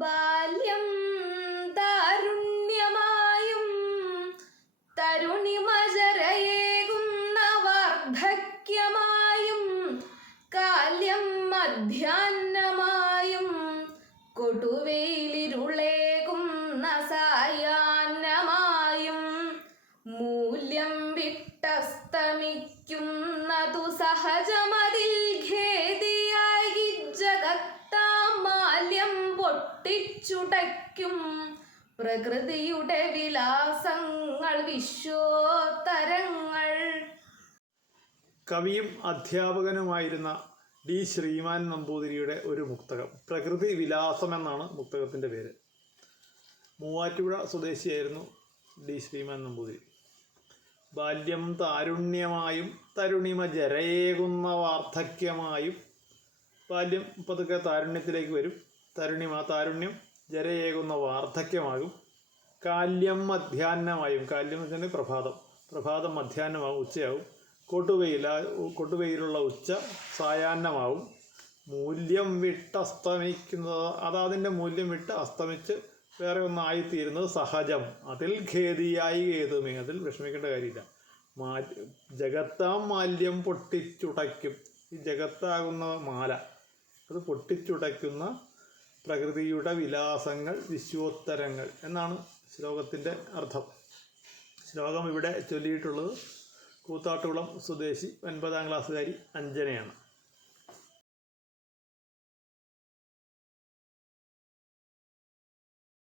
ബാല്യം താരുണ്യമായും തരുണിമജരയേകുന്ന വാർദ്ധക്യമായും കാല്യം മധ്യാന്നമായും കൊടുവെയിലിരുളേകുന്ന സായാന്നമായും മൂല്യം വിട്ടസ്തമിക്കുന്നതു സഹജമതിൽ പൊട്ടിച്ചുടയ്ക്കും പ്രകൃതിയുടെ വിലാസങ്ങൾ വിശ്വോത്തരങ്ങൾ. കവിയും അധ്യാപകനുമായിരുന്ന ഡി ശ്രീമാൻ നമ്പൂതിരിയുടെ ഒരു മുക്തകം പ്രകൃതി വിലാസം എന്നാണ് മുക്തകത്തിന്റെ പേര്. മൂവാറ്റുപുഴ സ്വദേശിയായിരുന്നു ഡി ശ്രീമാൻ നമ്പൂതിരി. ബാല്യം താരുണ്യമായും തരുണിമ ജരയേകുന്ന വാർദ്ധക്യമായും ബാല്യം പതുക്കെ താരുണ്യത്തിലേക്ക് വരും. തരുണിമ താരുണ്യം ജരയേകുന്ന വാർദ്ധക്യമാകും. കാല്യം മധ്യാഹ്നമായും കാല്യം വെച്ചാൽ പ്രഭാതം. പ്രഭാതം മധ്യാഹ്നമാകും ഉച്ചയാവും കൊടുവെയിൽ ആ കൊടുവെയിലുള്ള ഉച്ച സായാഹ്നമാവും മൂല്യം വിട്ടസ്തമിക്കുന്നത് അത് അതിന്റെ മൂല്യം വിട്ട് അസ്തമിച്ച് വേറെ ഒന്നായിത്തീരുന്നത് സഹജം. അതിൽ ഖേദിയായി ഖേതുമേ അതിൽ വിഷമിക്കേണ്ട കാര്യമില്ല. മാ ജഗത്താം മാല്യം പൊട്ടിച്ചുടയ്ക്കും. ഈ ജഗത്താകുന്ന മാല അത് പൊട്ടിച്ചുടയ്ക്കുന്ന പ്രകൃതിയുടെ വിലാസങ്ങൾ വിശ്വോത്തരങ്ങൾ എന്നാണ് ശ്ലോകത്തിന്റെ അർത്ഥം. ശ്ലോകം ഇവിടെ ചൊല്ലിയിട്ടുള്ളത് കൂത്താട്ടുകുളം സ്വദേശി ഒൻപതാം ക്ലാസ്സുകാരി അഞ്ജനയാണ്.